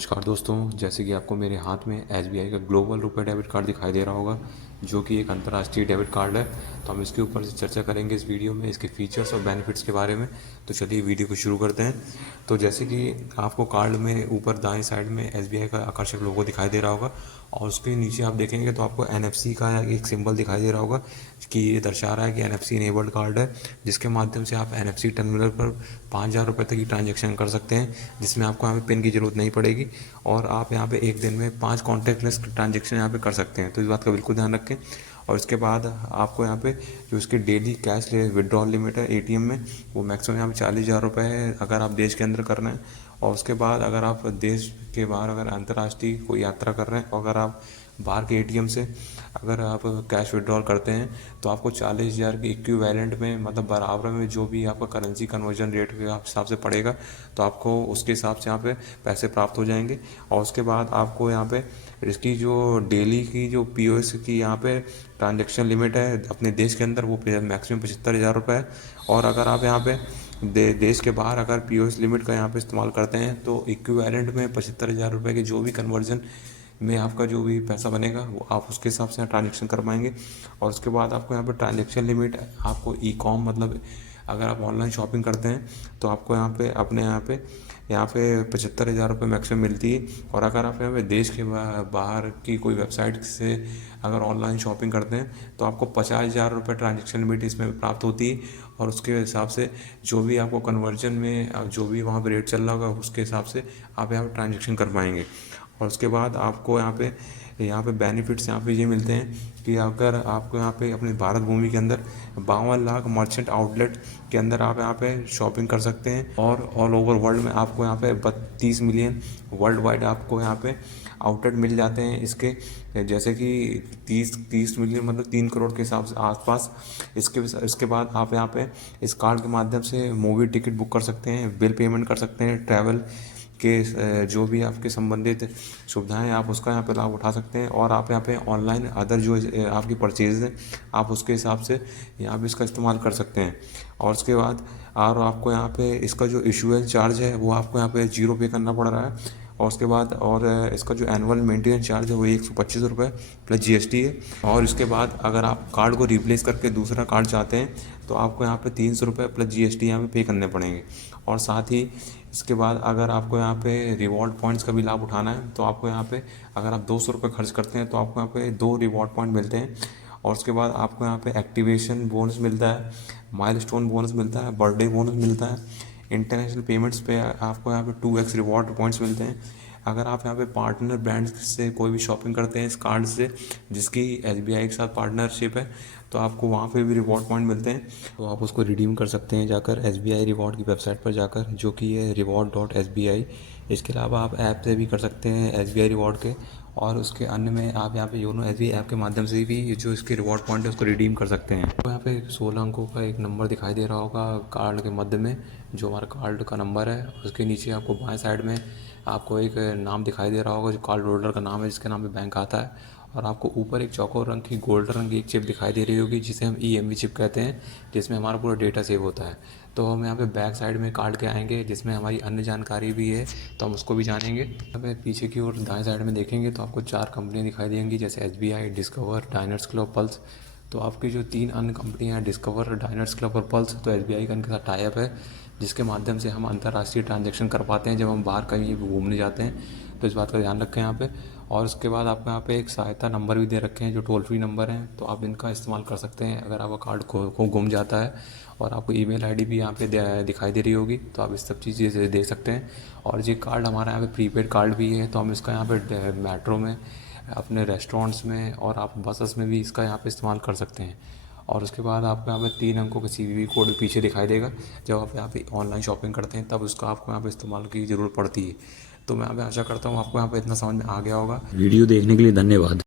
नमस्कार दोस्तों, जैसे कि आपको मेरे हाथ में एसबीआई का ग्लोबल रुपए डेबिट कार्ड दिखाई दे रहा होगा, जो कि एक अंतर्राष्ट्रीय डेबिट कार्ड है। तो हम इसके ऊपर से चर्चा करेंगे इस वीडियो में, इसके फीचर्स और बेनिफिट्स के बारे में। तो चलिए वीडियो को शुरू करते हैं। तो जैसे कि आपको कार्ड में ऊपर दाएं साइड में एसबीआई का आकर्षक लोगो दिखाई दे रहा होगा, और उसके नीचे आप देखेंगे तो आपको एनएफसी का एक सिंबल दिखाई दे रहा होगा कि ये दर्शा रहा है कि एनएफसी इनेबल्ड कार्ड है, जिसके माध्यम से आप एनएफसी टर्मिनल पर 5,000 रुपये तक की ट्रांजैक्शन कर सकते हैं, जिसमें आपको यहाँ पे पिन की ज़रूरत नहीं पड़ेगी। और आप यहाँ पे एक दिन में 5 कॉन्टैक्टलेस ट्रांजैक्शन यहाँ पे कर सकते हैं, तो इस बात का बिल्कुल ध्यान रखें। और इसके बाद आपको यहाँ पे जो इसकी डेली कैश विड्रॉल लिमिट है एटीएम में, वो मैक्सिमम यहाँ पे 40,000 रुपये है अगर आप देश के अंदर कर रहे हैं। और उसके बाद अगर आप देश के बाहर अगर अंतर्राष्ट्रीय कोई यात्रा कर रहे हैं, और अगर आप बाहर के एटीएम से अगर आप कैश विड्रॉल करते हैं, तो आपको 40,000 के इक्विवेलेंट में, मतलब बराबर में जो भी आपका करेंसी कन्वर्जन रेट के हिसाब से पड़ेगा, तो आपको उसके हिसाब से यहाँ पे पैसे प्राप्त हो जाएंगे। और उसके बाद आपको यहाँ पे इसकी जो डेली की जो पीओएस की यहाँ पे ट्रांजैक्शन लिमिट है अपने देश के अंदर, वो मैक्सिमम 75,000 रुपये है। और अगर आप यहाँ पे देश के बाहर अगर पीओएस लिमिट का यहाँ पे इस्तेमाल करते हैं, तो इक्विवेलेंट में 75,000 रुपये के जो भी कन्वर्जन में आपका जो भी पैसा बनेगा, वो आप उसके हिसाब से ट्रांजैक्शन कर पाएंगे। और उसके बाद आपको यहाँ पे ट्रांजैक्शन लिमिट आपको ई कॉम, मतलब अगर आप ऑनलाइन शॉपिंग करते हैं, तो आपको यहाँ पे अपने यहाँ पे 75,000 रुपये मैक्सिमम मिलती है। और अगर आप यहाँ पे देश के बाहर की कोई वेबसाइट से अगर ऑनलाइन शॉपिंग करते हैं, तो आपको 50,000 रुपये ट्रांजैक्शन लिमिट इसमें प्राप्त होती है। और उसके हिसाब से जो भी आपको कन्वर्जन में जो भी वहाँ पे रेट चल रहा होगा, उसके हिसाब से आप यहाँ पर ट्रांजैक्शन कर पाएंगे। और उसके बाद आपको यहाँ पे बेनिफिट्स यहाँ पे ये मिलते हैं कि अगर आपको यहाँ पे अपनी भारत भूमि के अंदर 52 लाख मर्चेंट आउटलेट के अंदर आप यहाँ पे शॉपिंग कर सकते हैं। और ऑल ओवर वर्ल्ड में आपको यहाँ पे 32 मिलियन वर्ल्ड वाइड आपको यहाँ पे आउटलेट मिल जाते हैं इसके, जैसे कि 30 मिलियन, मतलब 3 करोड़ के हिसाब से आसपास। इसके बाद आप यहाँ पे इस कार्ड के माध्यम से मूवी टिकट बुक कर सकते हैं, बिल पेमेंट कर सकते हैं, ट्रैवल के जो भी आपके संबंधित सुविधाएं हैं, आप उसका यहाँ पे लाभ उठा सकते हैं। और आप यहाँ पे ऑनलाइन अदर जो आपकी परचेज है, आप उसके हिसाब से यहाँ पे इसका इस्तेमाल कर सकते हैं। और उसके बाद आपको यहाँ पे इसका जो इशूएंस चार्ज है, वो आपको यहाँ पे 0 पे करना पड़ रहा है। और उसके बाद इसका जो एनुअल मेंटेनेंस चार्ज है, वो 125 रुपये प्लस जीएसटी है। और इसके बाद अगर आप कार्ड को रिप्लेस करके दूसरा कार्ड चाहते हैं, तो आपको यहाँ पे 300 रुपये प्लस जीएसटी यहाँ पे करने पड़ेंगे। और साथ ही इसके बाद अगर आपको यहाँ पे रिवॉर्ड पॉइंट्स का भी लाभ उठाना है, तो आपको यहाँ पे अगर आप 200 रुपये खर्च करते हैं, तो आपको यहाँ पे 2 रिवॉर्ड पॉइंट मिलते हैं। और उसके बाद आपको यहाँ पे एक्टिवेशन बोनस मिलता है, माइलस्टोन बोनस मिलता है, बर्थडे बोनस मिलता है। इंटरनेशनल पेमेंट्स पे आपको यहाँ पे 2x रिवॉर्ड पॉइंट्स मिलते हैं। अगर आप यहाँ पे पार्टनर ब्रांड्स से कोई भी शॉपिंग करते हैं इस कार्ड से, जिसकी एसबीआई के साथ पार्टनरशिप है, तो आपको वहाँ पे भी रिवॉर्ड पॉइंट मिलते हैं, तो आप उसको रिडीम कर सकते हैं जाकर एसबीआई रिवॉर्ड की वेबसाइट पर जाकर, जो कि है reward.sbi। इसके अलावा आप ऐप से भी कर सकते हैं एसबीआई रिवॉर्ड के। और उसके अन्य में आप यहाँ पे योनो एसबीआई ऐप के माध्यम से भी जो इसके रिवॉर्ड पॉइंट है उसको रिडीम कर सकते हैं। तो यहाँ पे 16 अंकों का एक नंबर दिखाई दे रहा होगा कार्ड के मध्य में, जो हमारा कार्ड का नंबर है। उसके नीचे आपको बाएं साइड में आपको एक नाम दिखाई दे रहा होगा, जो कार्ड होल्डर का नाम है, जिसके नाम पे बैंक आता है। और आपको ऊपर एक चौकोर रंग की गोल्ड रंग की एक चिप दिखाई दे रही होगी, जिसे हम ईएमवी चिप कहते हैं, जिसमें हमारा पूरा डेटा सेव होता है। तो हम यहाँ पे बैक साइड में कार्ड के आएंगे, जिसमें हमारी अन्य जानकारी भी है, तो हम उसको भी जानेंगे। हमें पीछे की ओर दाएं साइड में देखेंगे तो आपको 4 कंपनियाँ दिखाई देंगी, जैसे SBI, discover, Diners club, pulse. तो आपकी जो 3 अन्य कंपनियाँ हैं, डिस्कवर, डायनर्स क्लब और पल्स, तो एसबीआई का इनके साथ टाई अप है, जिसके माध्यम से हम अंतर्राष्ट्रीय ट्रांजैक्शन कर पाते हैं जब हम बाहर कहीं भी घूमने जाते हैं। तो इस बात का ध्यान रखें यहाँ पे। और उसके बाद आपको यहाँ पे एक सहायता नंबर भी दे रखे हैं, जो टोल फ्री नंबर हैं, तो आप इनका इस्तेमाल कर सकते हैं अगर आपका कार्ड को गुम जाता है। और आपको ईमेल आईडी भी यहाँ पे दिखाई दे रही होगी, तो आप इस सब चीज़ें दे सकते हैं। और ये कार्ड हमारा यहाँ पे प्रीपेड कार्ड भी है, तो हम इसका यहाँ पे मेट्रो में, अपने रेस्टोरेंट्स में और आप बसेस में भी इसका यहाँ पे इस्तेमाल कर सकते हैं। और उसके बाद आपको यहाँ पे 3 अंकों का सीवीवी कोड पीछे दिखाई देगा, जब आप यहाँ पे ऑनलाइन शॉपिंग करते हैं, तब उसका आपको यहाँ पे इस्तेमाल की ज़रूरत पड़ती है। तो मैं यहाँ पे आशा करता हूँ आपको यहाँ पे इतना समझ में आ गया होगा। वीडियो देखने के लिए धन्यवाद।